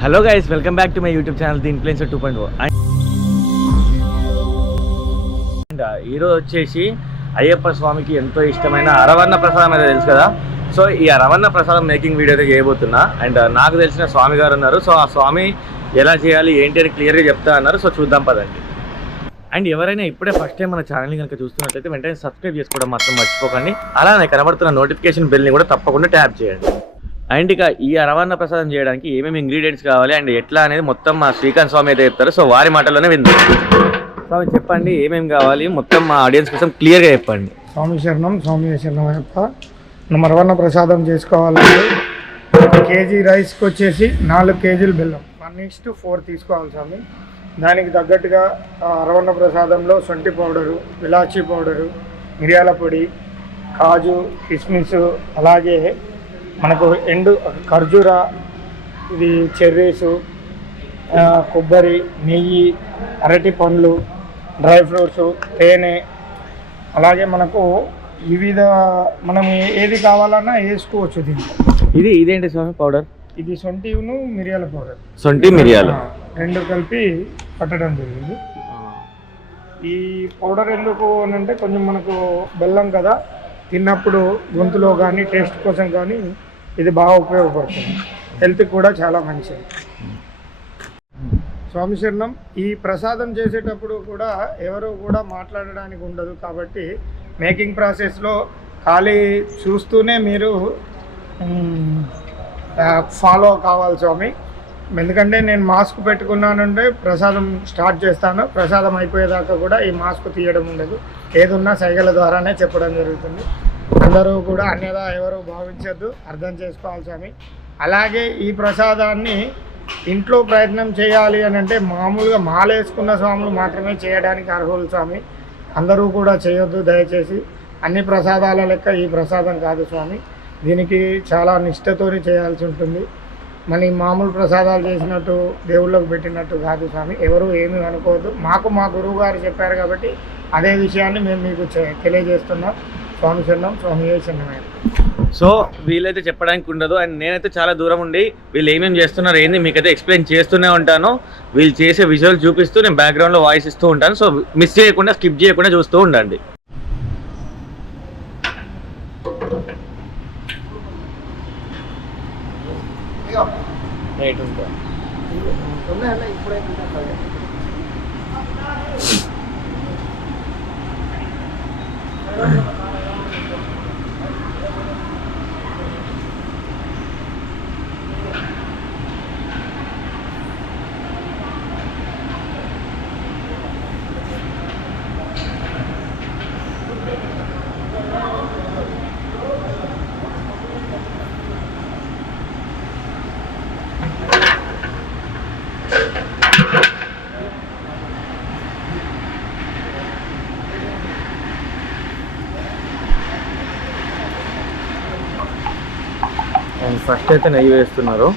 Hello guys welcome back to my YouTube channel the influencer two point and ఈరోజు వచ్చేసి అయ్యప్ప స్వామికి ఎంతో ఇష్టమైన అరవన్న ప్రసాదం అనేది తెలుసు కదా? సో ఈ అరవన్న ప్రసాదం మేకింగ్ వీడియో అయితే చేయబోతున్నా. అండ్ uh, నాకు తెలిసిన స్వామి గారు ఉన్నారు. సో ఆ స్వామి ఎలా చేయాలి ఏంటి అని క్లియర్గా చెప్తా అన్నారు. సో చూద్దాం పదండి. అండ్ ఎవరైనా ఇప్పుడే ఫస్ట్ టైం మన ఛానల్ని కనుక చూస్తున్నట్లయితే వెంటనే సబ్స్క్రైబ్ చేసుకోవడం మాత్రం మర్చిపోకండి. అలానే కనబడుతున్న నోటిఫికేషన్ బెల్ని కూడా తప్పకుండా ట్యాప్ చేయండి. అండ్ ఇక ఈ అరవన్న ప్రసాదం చేయడానికి ఏమేమి ఇంగ్రీడియంట్స్ కావాలి అండ్ ఎట్లా అనేది మొత్తం మా శ్రీకాంత్ స్వామి అయితే చెప్తారు. సో వారి మాటల్లోనే విందాం. స్వామి చెప్పండి ఏమేమి కావాలి? మొత్తం మా ఆడియన్స్ కోసం క్లియర్గా చెప్పండి. స్వామి శరణం స్వామి శరణం అయ్యప్ప మనం ప్రసాదం చేసుకోవాలంటే కేజీ రైస్కి వచ్చేసి నాలుగు కేజీలు బెల్లం. వన్ ఈస్ టు ఫోర్ తీసుకోవాలి స్వామి. దానికి తగ్గట్టుగా అరవన్న ప్రసాదంలో సొంటి పౌడరు ఇలాచీ పౌడరు మిరియాల పొడి కాజు కిస్మిస్ అలాగే మనకు ఎండు ఖర్జూర ఇది చెర్రీసు కొబ్బరి నెయ్యి అరటి పండ్లు డ్రై ఫ్రూట్స్ తేనె. అలాగే మనకు వివిధ మనం ఏది కావాలన్నా వేసుకోవచ్చు దీంట్లో ఇది ఇదేంటి స్వామి పౌడర్? ఇది సొంటిను మిరియాల పౌడర్. సొంటి మిరియాలు. రెండు కలిపి పట్టడం జరిగింది. ఈ పౌడర్ ఎందుకు అని అంటే కొంచెం మనకు బెల్లం కదా తిన్నప్పుడు గొంతులో కానీ టేస్ట్ కోసం కానీ ఇది బాగా ఉపయోగపడుతుంది. హెల్త్ కూడా చాలా మంచిది. స్వామి శరణం ఈ ప్రసాదం చేసేటప్పుడు కూడా ఎవరు కూడా మాట్లాడడానికి ఉండదు కాబట్టి మేకింగ్ ప్రాసెస్లో ఖాళీ చూస్తూనే మీరు ఫాలో కావాలి స్వామి. ఎందుకంటే నేను మాస్క్ పెట్టుకున్నానంటే ప్రసాదం స్టార్ట్ చేస్తాను. ప్రసాదం అయిపోయేదాకా కూడా ఈ మాస్క్ తీయడం ఉండదు. ఏదున్నా సైగల ద్వారానే చెప్పడం జరుగుతుంది. అందరూ కూడా అన్యదా ఎవరు భావించద్దు అర్థం చేసుకోవాలి స్వామి. అలాగే ఈ ప్రసాదాన్ని ఇంట్లో ప్రయత్నం చేయాలి అని అంటే మామూలుగా మాలేసుకున్న స్వాములు మాత్రమే చేయడానికి అర్హులు స్వామి. అందరూ కూడా చేయొద్దు దయచేసి. అన్ని ప్రసాదాల లెక్క ఈ ప్రసాదం కాదు స్వామి. దీనికి చాలా నిష్ఠతోని చేయాల్సి ఉంటుంది. మళ్ళీ మామూలు ప్రసాదాలు చేసినట్టు దేవుళ్ళకు పెట్టినట్టు కాదు స్వామి. ఎవరు ఏమీ అనుకోవద్దు. మాకు మా గురువు గారు చెప్పారు కాబట్టి అదే విషయాన్ని మేము మీకు తెలియజేస్తున్నాం. స్వామి స్వామి సో వీళ్ళైతే చెప్పడానికి ఉండదు. అండ్ నేనైతే చాలా దూరం ఉండి వీళ్ళు ఏమేమి చేస్తున్నారు ఏంది మీకైతే ఎక్స్ప్లెయిన్ చేస్తూనే ఉంటాను. వీళ్ళు చేసే విజువల్ చూపిస్తూ నేను బ్యాక్గ్రౌండ్లో వాయిస్ ఇస్తూ ఉంటాను. సో మిస్ చేయకుండా స్కిప్ చేయకుండా చూస్తూ ఉండండి. అండ్ ఫస్ట్ అయితే నెయ్యి వేస్తున్నారు.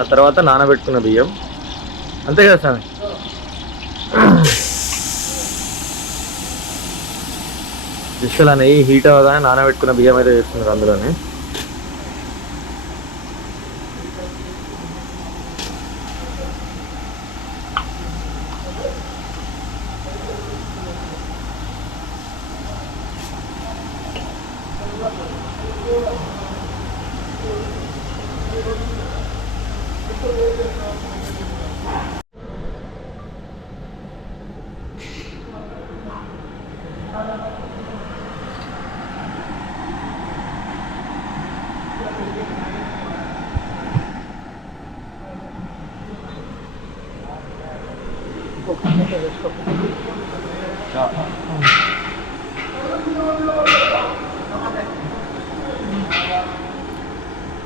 ఆ తర్వాత నానబెట్టుకున్న బియ్యం. అంతే కదా స్వామి? జస్ట్ అలా నెయ్యి హీట్ అవ్వగానే నానబెట్టుకున్న బియ్యం అయితే వేస్తున్నారు అందులోనే. Thank you.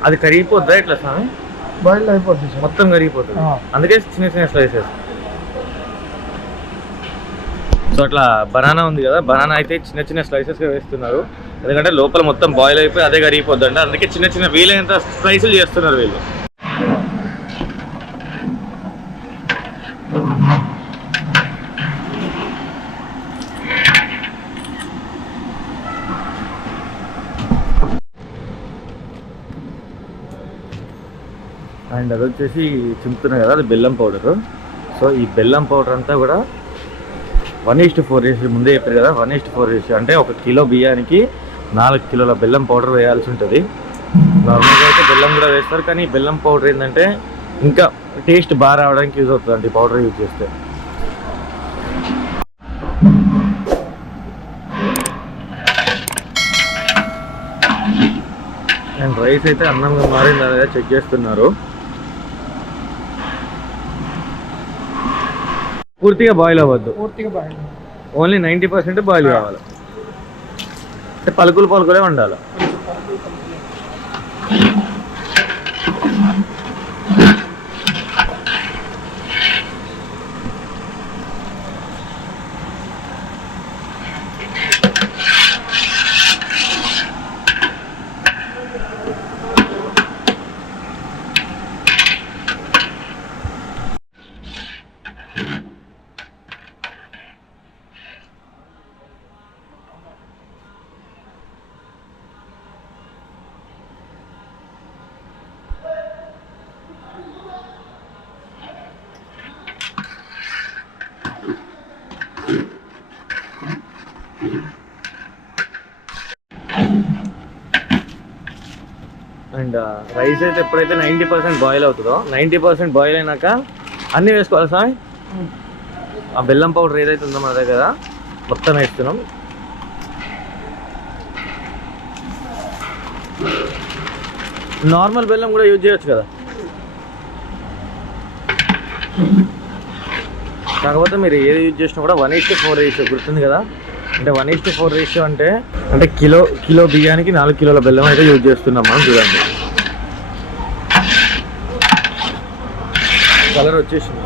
అది కరిగిపోద్దా ఇట్లా స్వామి? బాయిల్ అయిపోద్ది సార్. మొత్తం కరిగిపోతుంది. ఆ. అందుకే చిన్న చిన్న స్లైసెస్ సో అట్లా బనానా ఉంది కదా బనానా అయితే చిన్న చిన్న స్లైసెస్గా వేస్తున్నారు. ఎందుకంటే లోపల మొత్తం బాయిల్ అయిపోయి అదే కరిగిపోద్దండి అందుకే చిన్న చిన్న వీలైనంత స్లైసులు చేస్తున్నారు వీళ్ళు. అండ్ అది వచ్చేసి చింపుతున్నాయి కదా అది బెల్లం పౌడరు. సో ఈ బెల్లం పౌడర్ అంతా కూడా వన్ ఈస్ట్ ఫోర్ రేషియో ముందే చెప్పారు కదా వన్ ఈస్ట్ ఫోర్ రేషియో అంటే ఒక కిలో బియ్యానికి నాలుగు కిలోల బెల్లం పౌడర్ వేయాల్సి ఉంటుంది. నార్మల్గా అయితే బెల్లం కూడా వేస్తారు కానీ బెల్లం పౌడర్ ఏంటంటే ఇంకా టేస్ట్ బాగా రావడానికి యూజ్ అవుతుంది పౌడర్ యూజ్ చేస్తే. అండ్ రైస్ అయితే అన్నంగా మారిందా చెక్ చేస్తున్నారు. పూర్తిగా బాయిల్ అవ్వద్దు. పూర్తిగా బాగా ఓన్లీ నైంటీ పర్సెంట్ బాయిల్ కావాలి. అంటే పలుకులు పలుకులే ఉండాలి. అండ్ రైస్ అయితే ఎప్పుడైతే నైంటీ పర్సెంట్ బాయిల్ అవుతుందో నైంటీ పర్సెంట్ బాయిల్ అయినాక అన్నీ వేసుకోవాలి సార్ ఆ బెల్లం పౌడర్ ఏదైతే ఉందో మన దగ్గర మొత్తం వేస్తున్నాం. నార్మల్ బెల్లం కూడా యూజ్ చేయొచ్చు కదా. కాకపోతే మీరు ఏది యూజ్ చేసినా కూడా వన్ ఈస్ట్ ఫోర్ రేషియో గుర్తుంది కదా. అంటే వన్ ఈస్ట్ ఫోర్ రేషియో అంటే అంటే కిలో కిలో బియ్యానికి నాలుగు కిలోల బెల్లం అయితే యూజ్ చేస్తున్నాం మనం చూడండి. కలర్ వచ్చేసింది.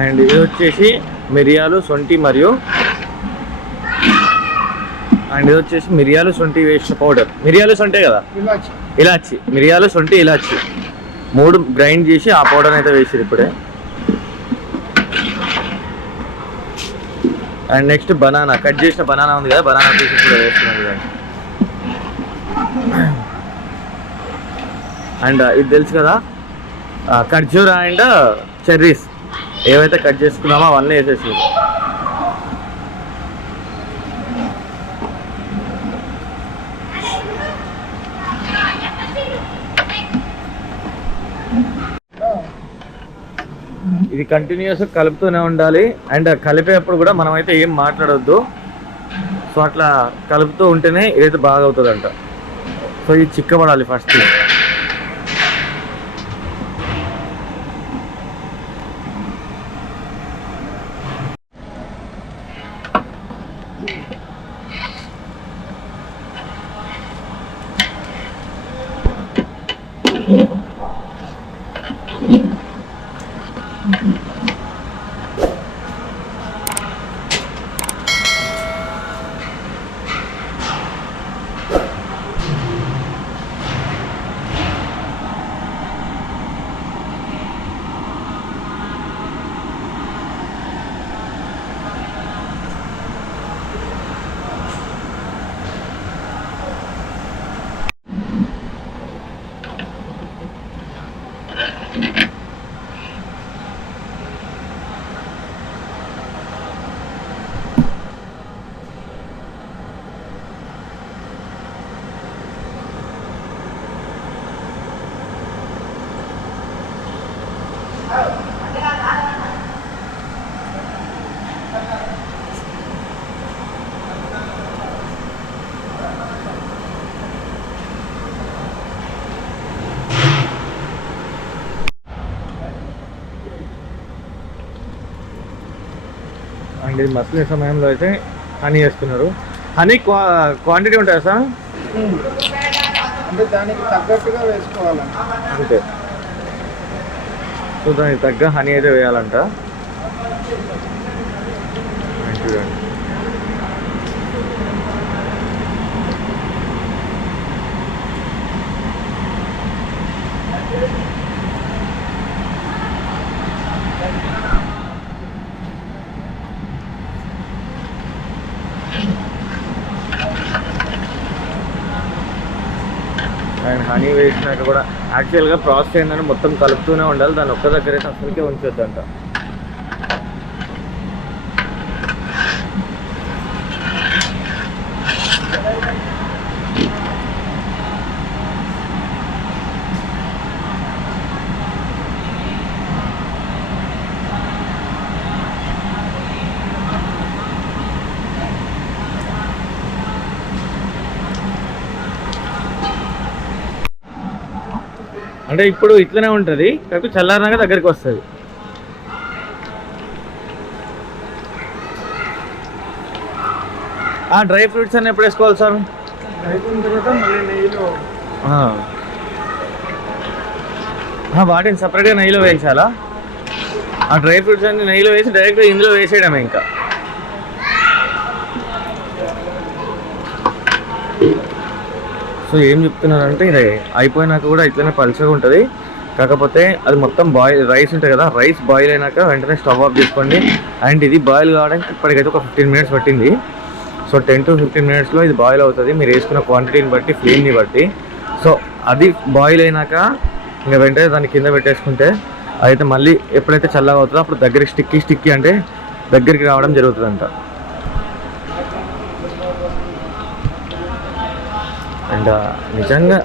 అండ్ ఇది వచ్చేసి మిరియాలు సొంటి మరియు అండ్ ఇది వచ్చేసి మిరియాలు సొంటి వేసిన పౌడర్. మిరియాలు సొంటే కదా? ఇలాచి. మిరియాలు సొంటి ఇలాచి. మూడు గ్రైండ్ చేసి ఆ పౌడర్ అయితే వేసారు ఇప్పుడే. And next banana. కట్ చేసిన బనానా ఉంది కదా బనానా పీసెస్ కూడా వేస్తున్నాం అండ్ ఇది తెలుసు కదా ఖర్జూరా అండ్ చెర్రీస్. ఏవైతే కట్ చేసుకున్నామో అవన్నీ వేసేసి. ఇది కంటిన్యూస్ కలుపుతూనే ఉండాలి. అండ్ కలిపేటప్పుడు కూడా మనం అయితే ఏం మాట్లాడొద్దు. సో అట్లా కలుపుతూ ఉంటేనే ఏదైతే బాగా అవుతుందంట. సో ఇది చిక్కబడాలి ఫస్ట్. అండ్ మసలే సమయంలో అయితే హనీ వేస్తున్నారు. హనీ క్వాంటిటీ ఉంటుందా సార్? అంటే దానికి తగ్గట్టుగా వేసుకోవాలండి. అంతే. సో దానికి తగ్గ హనీ అయితే వేయాలంట. చూడండి అండ్ హనీ వేసినాక కూడా యాక్చువల్గా ప్రాసెస్ ఏంటంటే మొత్తం కలుపుతూనే ఉండాలి. దాన్ని ఒక్క దగ్గర అసలుకే ఉంచొద్దంట. అంటే ఇప్పుడు ఇట్లనే ఉంటుంది కాకపోతే చల్లారినాక దగ్గరికి వస్తుంది. ఆ డ్రై ఫ్రూట్స్ అన్ని ఎప్పుడు వేసుకోవాలి సార్? వాటిని సపరేట్గా నెయ్యిలో వేయించాలా? ఆ డ్రై ఫ్రూట్స్ అన్ని నెయ్యిలో వేసి డైరెక్ట్ ఇందులో వేసేయడమే ఇంకా. సో ఏం చెప్తున్నారంటే ఇది అయిపోయినాక కూడా ఇట్లనే పలుచగా ఉంటుంది. కాకపోతే అది మొత్తం బాయిల్ రైస్ ఉంటుంది కదా రైస్ బాయిల్ అయినాక వెంటనే స్టవ్ ఆఫ్ చేసుకోండి. అండ్ ఇది బాయిల్ కావడానికి ఇప్పటికైతే ఒక ఫిఫ్టీన్ మినిట్స్ పట్టింది. సో టెన్ టు ఫిఫ్టీన్ మినిట్స్లో ఇది బాయిల్ అవుతుంది. మీరు వేసుకున్న క్వాంటిటీని బట్టి ఫ్లేమ్ని బట్టి. సో అది బాయిల్ అయినాక ఇంకా వెంటనే దాన్ని కింద పెట్టేసుకుంటే అయితే మళ్ళీ ఎప్పుడైతే చల్లగా అవుతుందో అప్పుడు దగ్గరికి స్టిక్కి స్టిక్కి అంటే దగ్గరికి రావడం జరుగుతుందంట. అండ్ నిజంగా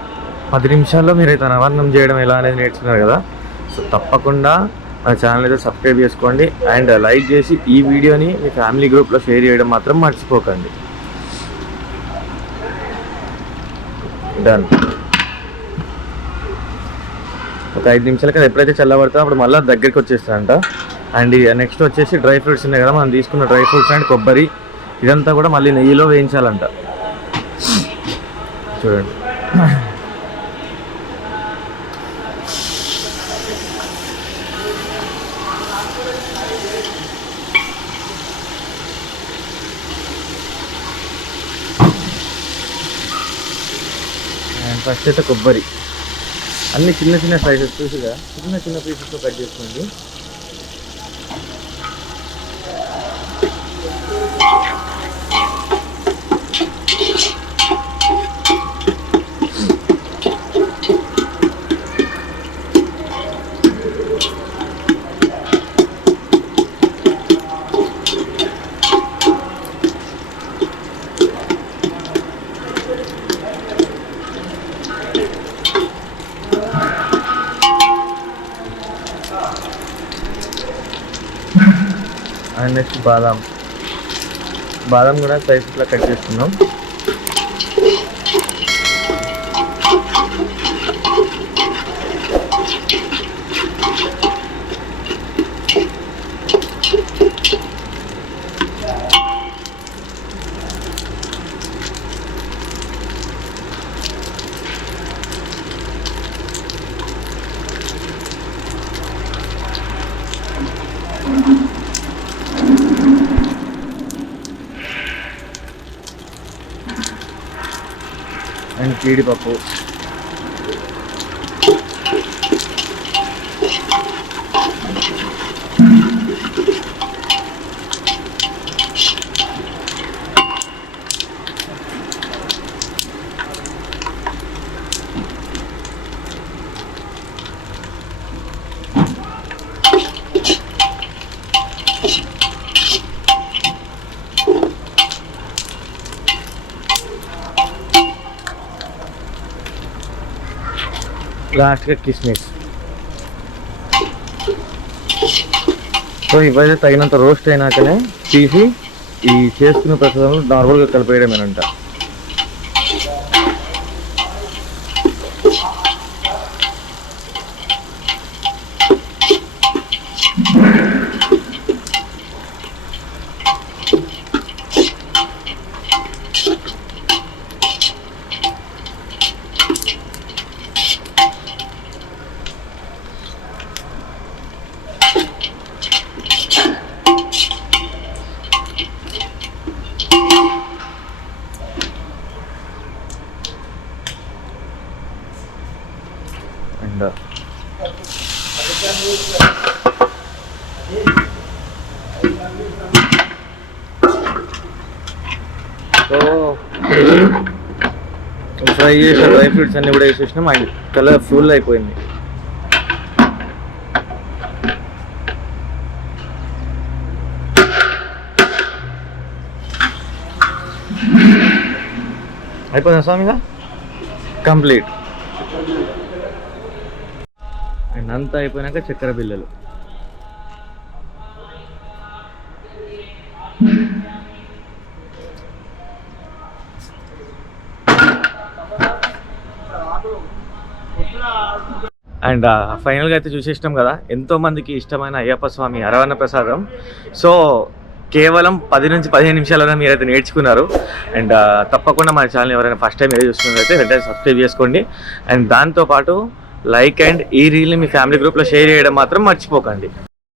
పది నిమిషాల్లో మీరు అయితే అనవర్ణం చేయడం ఎలా అనేది నేర్చుకున్నారు కదా. సో తప్పకుండా మన ఛానల్ అయితే సబ్స్క్రైబ్ చేసుకోండి అండ్ లైక్ చేసి ఈ వీడియోని మీ ఫ్యామిలీ గ్రూప్లో షేర్ చేయడం మాత్రం మర్చిపోకండి. డన్ ఒక ఐదు నిమిషాల కదా ఎప్పుడైతే చల్లబడుతుందో అప్పుడు మళ్ళీ దగ్గరికి వచ్చేస్తుందంట అండ్ నెక్స్ట్ వచ్చేసి డ్రై ఫ్రూట్స్ ఉన్నాయి కదా మనం తీసుకున్న డ్రై ఫ్రూట్స్ అండ్ కొబ్బరి ఇదంతా కూడా మళ్ళీ నెయ్యిలో వేయించాలంట. చూడండి ఫస్ట్ అయితే కొబ్బరి. అన్ని చిన్న చిన్న సైజెస్ చూసిగా చిన్న చిన్న పీసెస్తో కట్ చేసుకోండి. అండ్ నెక్స్ట్ బాదాం. బాదం కూడా సైజెస్లో కట్ చేసుకున్నాం అండ్ జీడిపప్పు లాస్ట్గా కిస్మిస్ సో ఇవైతే తగినంత రోస్ట్ అయినాకనే తీసి ఈ చేసుకున్న ప్రసాదంలో నార్మల్గా కలిపేయడమేనంట. సో ఫ్రై చేసిన డ్రై ఫ్రూట్స్ అన్ని కూడా వేసేసినాం అండ్ కలర్ ఫుల్ అయిపోయింది. అయిపోయిందా స్వామిగా? కంప్లీట్ అంతా అయిపోయినాక చక్కెర బిల్లలు అండ్ ఫైనల్గా అయితే చూసేసినాం కదా ఎంతో మందికి ఇష్టమైన అయ్యప్ప స్వామి అరవణ ప్రసాదం. సో కేవలం పది నుంచి పదిహేను నిమిషాలలో మీరైతే నేర్చుకున్నారు. అండ్ తప్పకుండా మన ఛానల్ ఎవరైనా ఫస్ట్ టైం ఏదో చూస్తున్నట్లయితే వెంటనే సబ్స్క్రైబ్ చేసుకోండి. అండ్ దాంతోపాటు లైక్ అండ్ ఈ రీల్ని మీ ఫ్యామిలీ గ్రూప్లో షేర్ చేయడం మాత్రం మర్చిపోకండి.